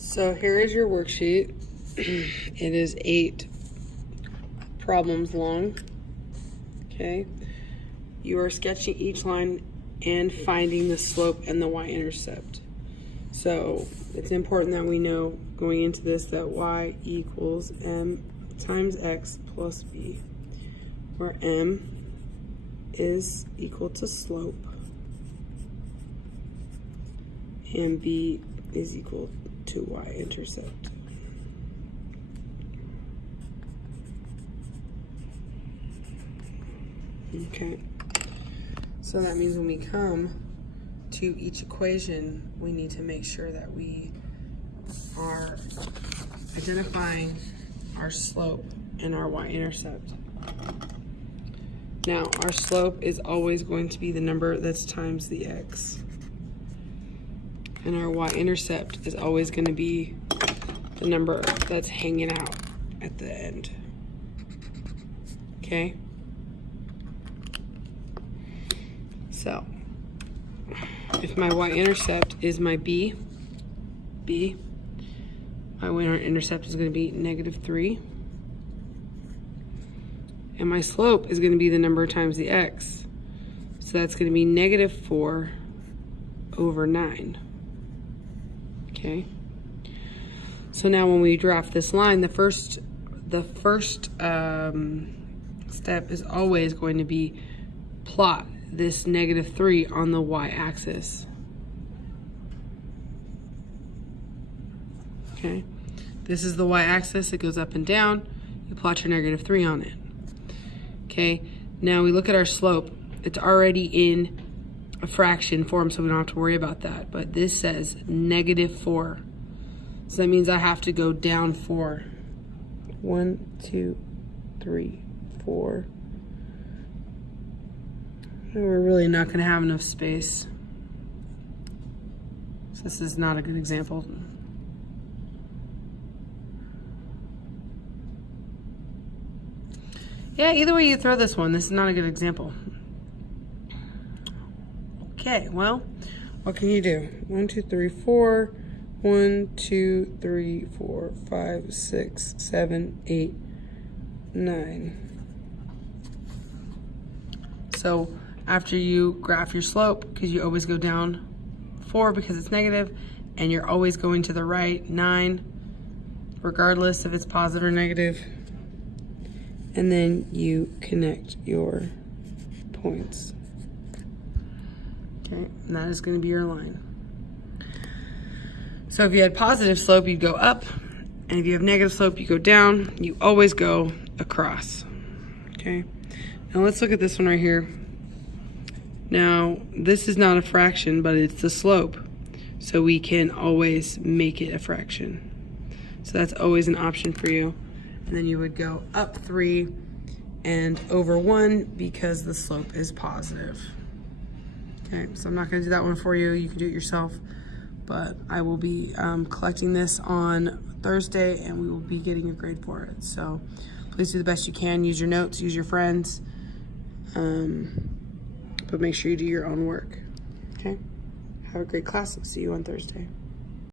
So here is your worksheet. It is 8 problems long. Okay. You are sketching each line and finding the slope and the y-intercept. So it's important that we know going into this that y equals m times x plus b, where m is equal to slope and b is equal to y-intercept. Okay, so that means when we come to each equation, we need to make sure that we are identifying our slope and our y-intercept. Now, our slope is always going to be the number that's times the x. And our y-intercept is always going to be the number that's hanging out at the end. Okay? So, if my y-intercept is my b, my y-intercept is going to be -3. And my slope is going to be the number times the x. So that's going to be -4 over 9. Okay. So now when we draft this line, the first step is always going to be plot this -3 on the y-axis. Okay. This is the y-axis. It goes up and down. You plot your -3 on it. Okay. Now we look at our slope. It's already in a fraction form, so we don't have to worry about that. But this says -4. So that means I have to go down 4. 1, 2, 3, 4. And we're really not going to have enough space. So this is not a good example. Yeah, either way you throw this one, this is not a good example. Okay, well, what can you do? 1, 2, 3, 4. 1, 2, 3, 4, 5, 6, 7, 8, 9. So after you graph your slope, because you always go down 4 because it's negative, and you're always going to the right 9, regardless if it's positive or negative. And then you connect your points. Okay, and that is going to be your line. So if you had positive slope, you'd go up, and if you have negative slope, you go down. You always go across. Okay, now let's look at this one right here. Now, this is not a fraction, but it's the slope, so we can always make it a fraction. So that's always an option for you. And then you would go up 3 and over 1 because the slope is positive. Okay, so I'm not going to do that one for you. You can do it yourself. But I will be collecting this on Thursday, and we will be getting a grade for it. So please do the best you can. Use your notes, use your friends, but make sure you do your own work. Okay? Have a great class. I'll see you on Thursday.